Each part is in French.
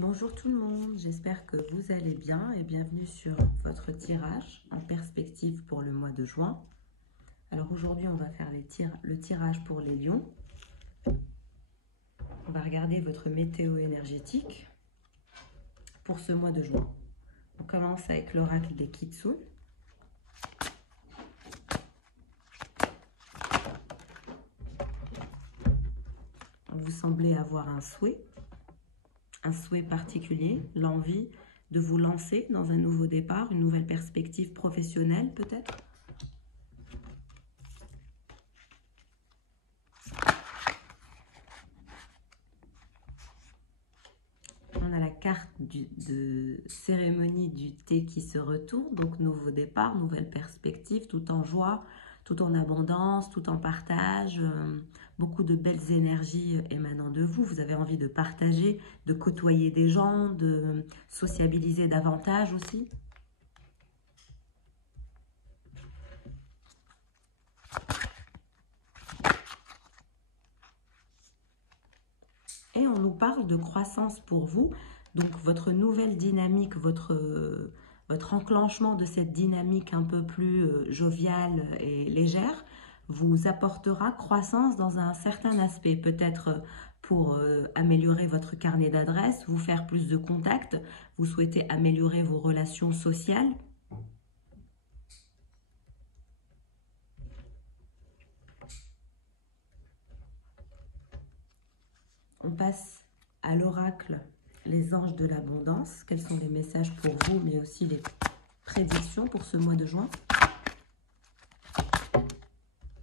Bonjour tout le monde, j'espère que vous allez bien et bienvenue sur votre tirage en perspective pour le mois de juin. Alors aujourd'hui on va faire le tirage pour les lions. On va regarder votre météo énergétique pour ce mois de juin. On commence avec l'oracle des Kitsune. Vous semblez avoir un souhait particulier, l'envie de vous lancer dans un nouveau départ, une nouvelle perspective professionnelle peut-être. On a la carte de cérémonie du thé qui se retourne, donc nouveau départ, nouvelle perspective, tout en joie, tout en abondance, tout en partage, beaucoup de belles énergies émanant de vous. Vous avez envie de partager, de côtoyer des gens, de sociabiliser davantage aussi. Et on nous parle de croissance pour vous, donc votre nouvelle dynamique, votre enclenchement de cette dynamique un peu plus joviale et légère vous apportera croissance dans un certain aspect, peut-être pour améliorer votre carnet d'adresses, vous faire plus de contacts, vous souhaitez améliorer vos relations sociales. On passe à l'oracle, les anges de l'abondance. Quels sont les messages pour vous, mais aussi les prédictions pour ce mois de juin?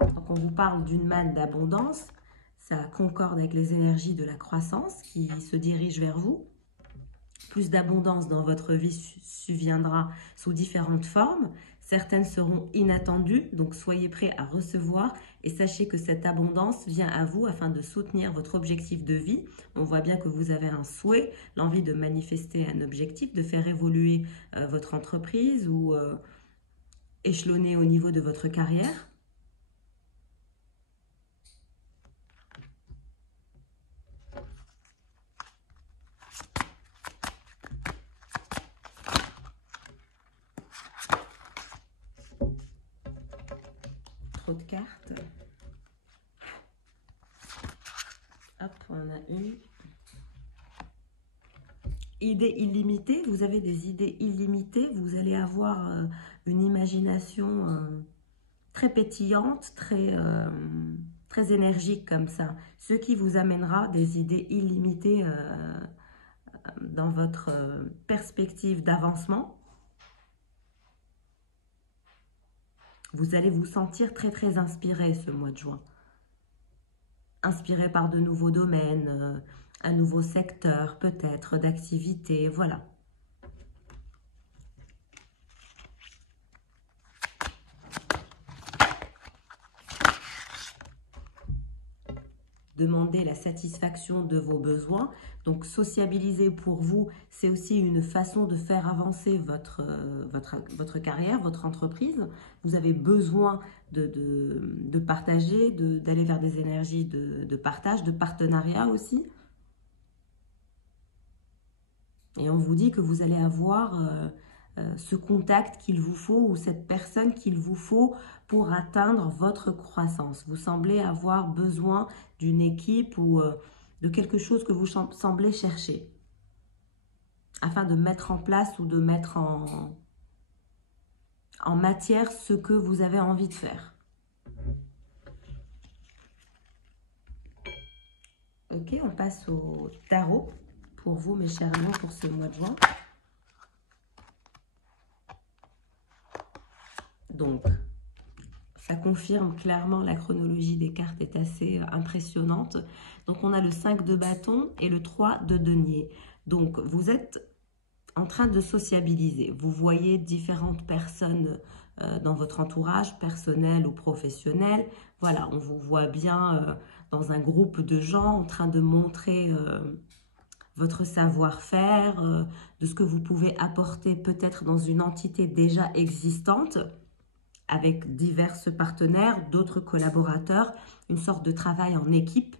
Donc on vous parle d'une manne d'abondance. Ça concorde avec les énergies de la croissance qui se dirigent vers vous. Plus d'abondance dans votre vie surviendra sous différentes formes. Certaines seront inattendues, donc soyez prêts à recevoir et sachez que cette abondance vient à vous afin de soutenir votre objectif de vie. On voit bien que vous avez un souhait, l'envie de manifester un objectif, de faire évoluer votre entreprise ou échelonner au niveau de votre carrière. De cartes. Hop, on a une. Idées illimitées, vous avez des idées illimitées, vous allez avoir une imagination très pétillante, très énergique comme ça, ce qui vous amènera des idées illimitées dans votre perspective d'avancement. Vous allez vous sentir très inspiré ce mois de juin. Inspiré par de nouveaux domaines, un nouveau secteur peut-être d'activité, voilà. Demandez la satisfaction de vos besoins. Donc, sociabiliser pour vous, c'est aussi une façon de faire avancer votre carrière, votre entreprise. Vous avez besoin de partager, d'aller vers des énergies de partage, de partenariat aussi. Et on vous dit que vous allez avoir ce contact qu'il vous faut ou cette personne qu'il vous faut pour atteindre votre croissance. Vous semblez avoir besoin d'une équipe ou de quelque chose que vous semblez chercher afin de mettre en place ou de mettre en matière ce que vous avez envie de faire. Ok, on passe au tarot pour vous, mes chers amis, pour ce mois de juin. Donc, ça confirme clairement, la chronologie des cartes est assez impressionnante. Donc, on a le 5 de bâton et le 3 de denier. Donc, vous êtes en train de sociabiliser. Vous voyez différentes personnes dans votre entourage, personnel ou professionnel. Voilà, on vous voit bien dans un groupe de gens en train de montrer votre savoir-faire, de ce que vous pouvez apporter peut-être dans une entité déjà existante, avec divers partenaires, d'autres collaborateurs, une sorte de travail en équipe.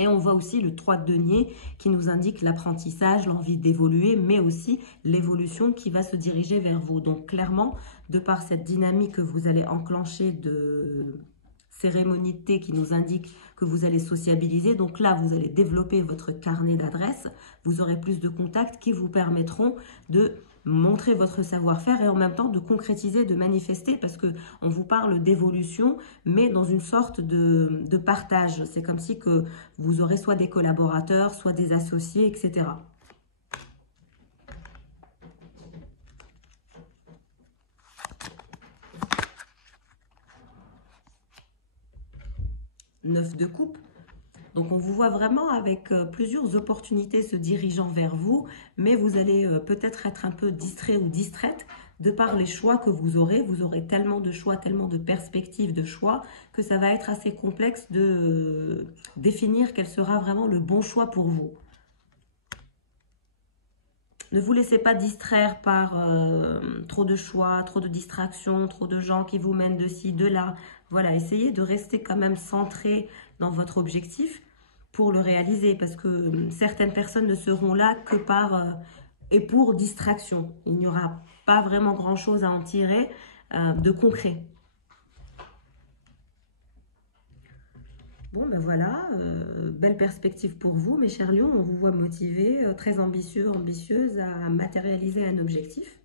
Et on voit aussi le 3 de denier qui nous indique l'apprentissage, l'envie d'évoluer, mais aussi l'évolution qui va se diriger vers vous. Donc clairement, de par cette dynamique que vous allez enclencher de cérémonie de thé qui nous indique que vous allez sociabiliser, donc là, vous allez développer votre carnet d'adresses, vous aurez plus de contacts qui vous permettront de montrer votre savoir-faire et en même temps de concrétiser, de manifester, parce que on vous parle d'évolution, mais dans une sorte de partage. C'est comme si que vous aurez soit des collaborateurs, soit des associés, etc. Neuf de coupe. Donc, on vous voit vraiment avec plusieurs opportunités se dirigeant vers vous, mais vous allez peut-être être un peu distrait ou distraite de par les choix que vous aurez. Vous aurez tellement de choix, tellement de perspectives de choix que ça va être assez complexe de définir quel sera vraiment le bon choix pour vous. Ne vous laissez pas distraire par trop de choix, trop de distractions, trop de gens qui vous mènent de ci, de là. Voilà, essayez de rester quand même centré dans votre objectif pour le réaliser parce que certaines personnes ne seront là que par et pour distraction. Il n'y aura pas vraiment grand-chose à en tirer de concret. Bon, ben voilà, belle perspective pour vous, mes chers lions. On vous voit motivé, très ambitieux, ambitieuse à matérialiser un objectif.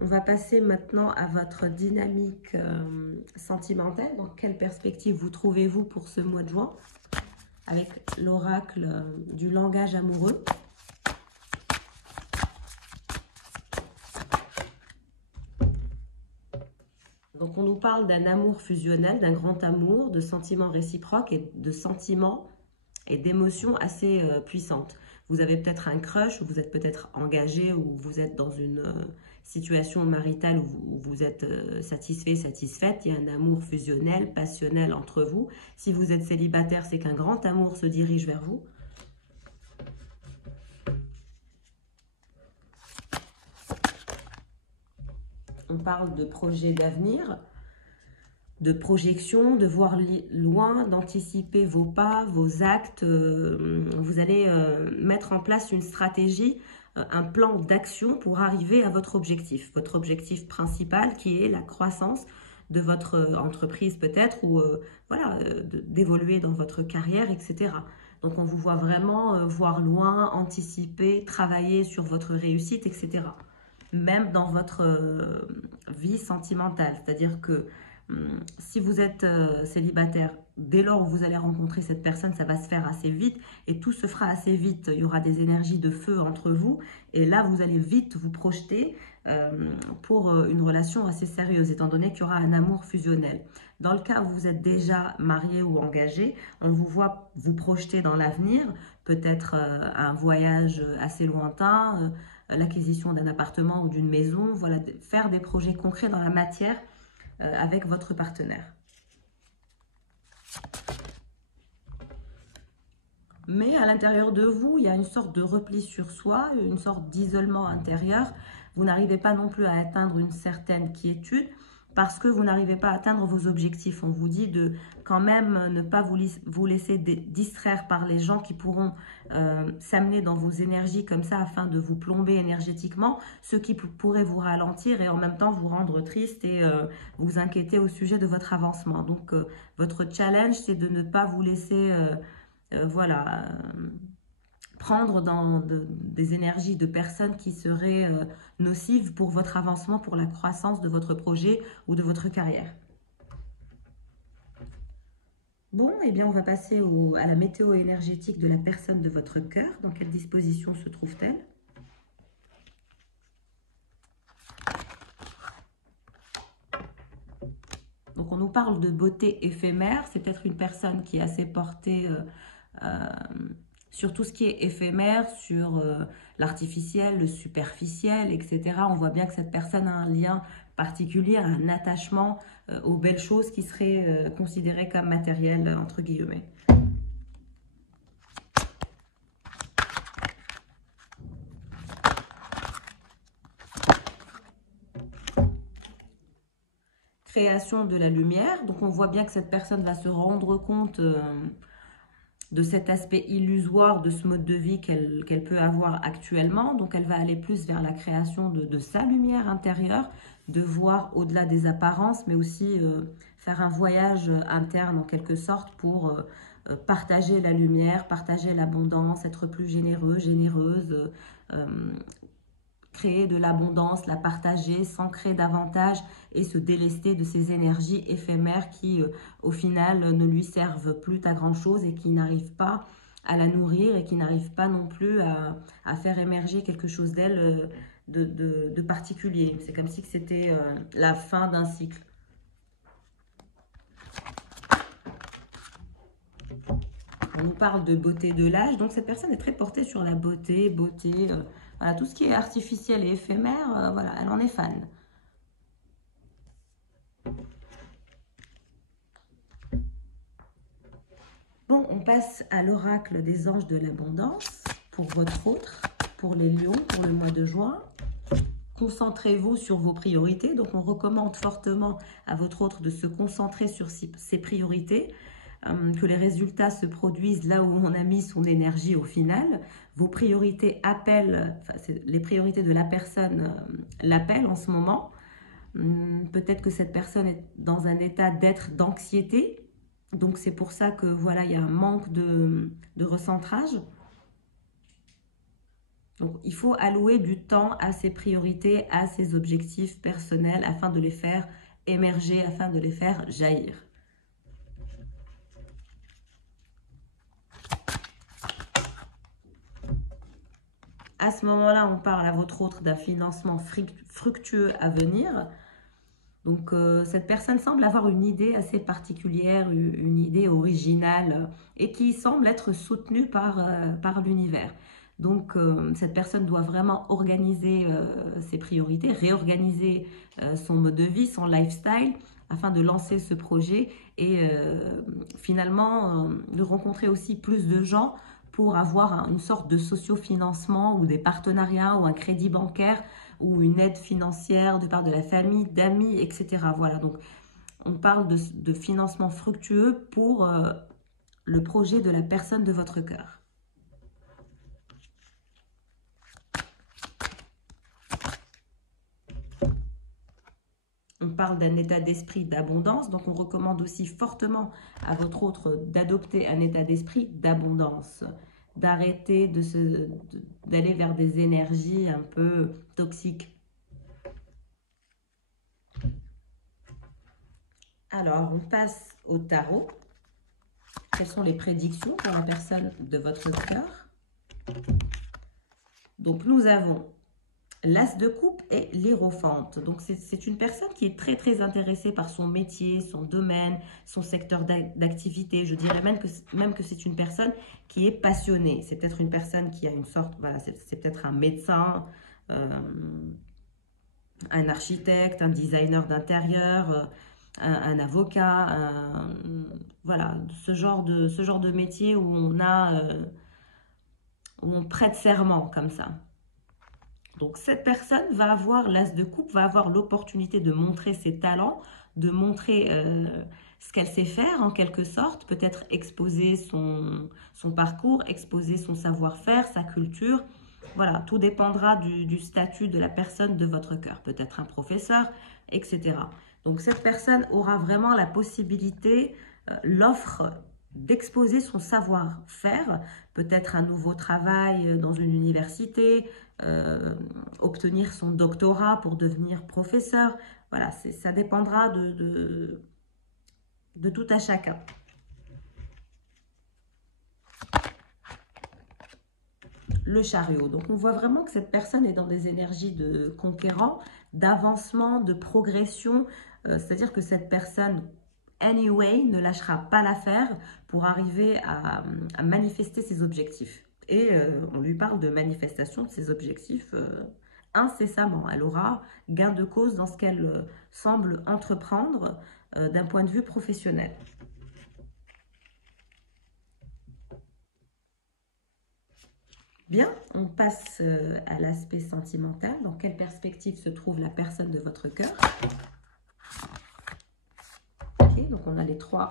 On va passer maintenant à votre dynamique sentimentale. Dans quelle perspective vous trouvez-vous pour ce mois de juin avec l'oracle du langage amoureux? Donc, on nous parle d'un amour fusionnel, d'un grand amour, de sentiments réciproques et de sentiments et d'émotions assez puissantes. Vous avez peut-être un crush, ou vous êtes peut-être engagé, ou vous êtes dans une situation maritale où vous êtes satisfait, satisfaite. Il y a un amour fusionnel, passionnel entre vous. Si vous êtes célibataire, c'est qu'un grand amour se dirige vers vous. On parle de projets d'avenir, de projection, de voir loin, d'anticiper vos pas, vos actes. Vous allez mettre en place une stratégie, un plan d'action pour arriver à votre objectif principal qui est la croissance de votre entreprise peut-être ou voilà, d'évoluer dans votre carrière, etc. Donc on vous voit vraiment voir loin, anticiper, travailler sur votre réussite, etc. Même dans votre vie sentimentale, c'est-à-dire que si vous êtes célibataire, dès lors où vous allez rencontrer cette personne, ça va se faire assez vite et tout se fera assez vite. Il y aura des énergies de feu entre vous et là, vous allez vite vous projeter pour une relation assez sérieuse, étant donné qu'il y aura un amour fusionnel. Dans le cas où vous êtes déjà marié ou engagé, on vous voit vous projeter dans l'avenir, peut-être un voyage assez lointain, l'acquisition d'un appartement ou d'une maison, voilà, faire des projets concrets dans la matière avec votre partenaire. Mais à l'intérieur de vous, il y a une sorte de repli sur soi, une sorte d'isolement intérieur. Vous n'arrivez pas non plus à atteindre une certaine quiétude parce que vous n'arrivez pas à atteindre vos objectifs. On vous dit de quand même ne pas vous laisser distraire par les gens qui pourront s'amener dans vos énergies comme ça afin de vous plomber énergétiquement, ce qui pourrait vous ralentir et en même temps vous rendre triste et vous inquiéter au sujet de votre avancement. Donc votre challenge, c'est de ne pas vous laisser voilà, prendre dans des énergies de personnes qui seraient nocives pour votre avancement, pour la croissance de votre projet ou de votre carrière. Bon, eh bien, on va passer à la météo énergétique de la personne de votre cœur. Dans quelle disposition se trouve-t-elle? Donc, on nous parle de beauté éphémère. C'est peut-être une personne qui est assez portée sur tout ce qui est éphémère, sur l'artificiel, le superficiel, etc. On voit bien que cette personne a un lien particulier, un attachement aux belles choses qui seraient considérées comme matérielles, entre guillemets. Création de la lumière. Donc, on voit bien que cette personne va se rendre compte de cet aspect illusoire de ce mode de vie qu'elle peut avoir actuellement. Donc elle va aller plus vers la création de sa lumière intérieure, de voir au-delà des apparences, mais aussi faire un voyage interne en quelque sorte pour partager la lumière, partager l'abondance, être plus généreux, généreuse, créer de l'abondance, la partager, s'ancrer davantage et se délester de ces énergies éphémères qui, au final, ne lui servent plus à grand chose et qui n'arrivent pas à la nourrir et qui n'arrivent pas non plus à faire émerger quelque chose d'elle de particulier. C'est comme si c'était la fin d'un cycle. On nous parle de beauté de l'âge, donc cette personne est très portée sur la beauté, voilà, tout ce qui est artificiel et éphémère, voilà, elle en est fan. Bon, on passe à l'oracle des anges de l'abondance pour votre autre, pour les lions, pour le mois de juin. Concentrez-vous sur vos priorités, donc on recommande fortement à votre autre de se concentrer sur ses priorités, que les résultats se produisent là où on a mis son énergie au final. Vos priorités appellent, enfin, les priorités de la personne l'appellent en ce moment. Peut-être que cette personne est dans un état d'être d'anxiété. Donc c'est pour ça que voilà, il y a un manque de recentrage. Donc il faut allouer du temps à ses priorités, à ses objectifs personnels afin de les faire émerger, afin de les faire jaillir. À ce moment-là, on parle à votre autre d'un financement fructueux à venir. Donc, cette personne semble avoir une idée assez particulière, une idée originale et qui semble être soutenue par l'univers. Donc, cette personne doit vraiment organiser ses priorités, réorganiser son mode de vie, son lifestyle, afin de lancer ce projet et finalement de rencontrer aussi plus de gens pour avoir une sorte de sociofinancement ou des partenariats ou un crédit bancaire ou une aide financière de part de la famille, d'amis, etc. Voilà, donc on parle de financement fructueux pour le projet de la personne de votre cœur. On parle d'un état d'esprit d'abondance, donc on recommande aussi fortement à votre autre d'adopter un état d'esprit d'abondance, d'arrêter d'aller vers des énergies un peu toxiques. Alors, on passe au tarot. Quelles sont les prédictions pour la personne de votre cœur? Donc, nous avons l'As de coupe et l'Hiérophante. Donc, c'est une personne qui est très, très intéressée par son métier, son domaine, son secteur d'activité. Je dirais même que c'est une personne qui est passionnée. C'est peut-être une personne qui a une sorte, voilà, c'est peut-être un médecin, un architecte, un designer d'intérieur, un avocat, voilà, ce genre de métier où on prête serment comme ça. Donc, cette personne va avoir, l'As de coupe, va avoir l'opportunité de montrer ses talents, de montrer ce qu'elle sait faire en quelque sorte, peut-être exposer son parcours, exposer son savoir-faire, sa culture. Voilà, tout dépendra du statut de la personne de votre cœur, peut-être un professeur, etc. Donc, cette personne aura vraiment la possibilité, l'offre d'exposer son savoir-faire, peut-être un nouveau travail dans une université, obtenir son doctorat pour devenir professeur. Voilà, ça dépendra de tout à chacun. Le chariot. Donc, on voit vraiment que cette personne est dans des énergies de conquérant, d'avancement, de progression. C'est-à-dire que cette personne, anyway, ne lâchera pas l'affaire pour arriver à manifester ses objectifs. Et on lui parle de manifestation de ses objectifs incessamment. Elle aura gain de cause dans ce qu'elle semble entreprendre d'un point de vue professionnel. Bien, on passe à l'aspect sentimental. Dans quelle perspective se trouve la personne de votre cœur? Ok, donc on a les trois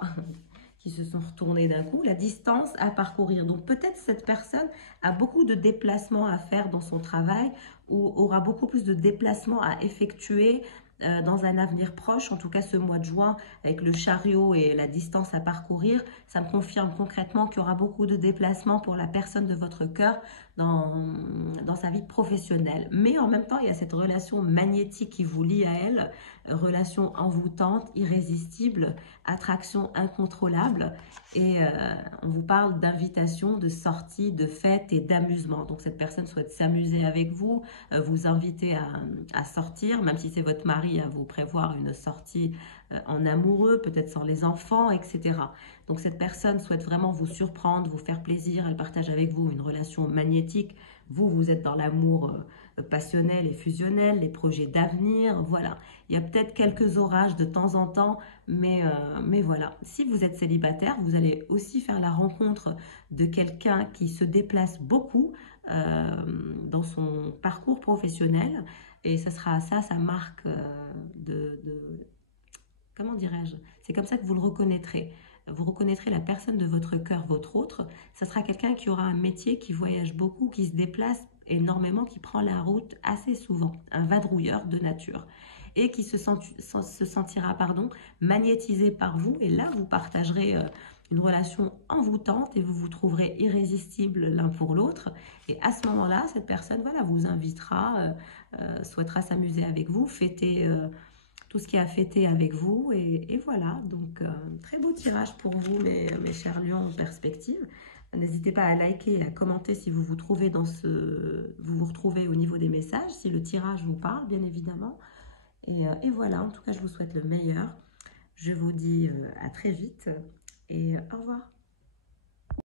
qui se sont retournés d'un coup, la distance à parcourir. Donc peut-être cette personne a beaucoup de déplacements à faire dans son travail ou aura beaucoup plus de déplacements à effectuer dans un avenir proche, en tout cas ce mois de juin, avec le chariot et la distance à parcourir, ça me confirme concrètement qu'il y aura beaucoup de déplacements pour la personne de votre cœur dans sa vie professionnelle. Mais en même temps, il y a cette relation magnétique qui vous lie à elle, relation envoûtante, irrésistible, attraction incontrôlable. Et on vous parle d'invitation, de sortie, de fête et d'amusement. Donc cette personne souhaite s'amuser avec vous, vous inviter à sortir, même si c'est votre mari, à vous prévoir une sortie en amoureux, peut-être sans les enfants, etc. Donc cette personne souhaite vraiment vous surprendre, vous faire plaisir, elle partage avec vous une relation magnétique. Vous êtes dans l'amour passionnel et fusionnel, les projets d'avenir, voilà. Il y a peut-être quelques orages de temps en temps, mais voilà. Si vous êtes célibataire, vous allez aussi faire la rencontre de quelqu'un qui se déplace beaucoup dans son parcours professionnel. Et ça sera ça, sa marque comment dirais-je? C'est comme ça que vous le reconnaîtrez. Vous reconnaîtrez la personne de votre cœur, votre autre. Ça sera quelqu'un qui aura un métier, qui voyage beaucoup, qui se déplace énormément, qui prend la route assez souvent. Un vadrouilleur de nature. Et qui se sentira magnétisé par vous. Et là, vous partagerez une relation envoûtante et vous vous trouverez irrésistibles l'un pour l'autre. Et à ce moment-là, cette personne voilà, vous invitera, souhaitera s'amuser avec vous, fêter tout ce qui a fêté avec vous. Et voilà, donc très beau tirage pour vous, mes chers lions en perspective. N'hésitez pas à liker et à commenter si vous vous trouvez vous vous retrouvez au niveau des messages, si le tirage vous parle, bien évidemment. Et voilà, en tout cas, je vous souhaite le meilleur. Je vous dis à très vite et au revoir.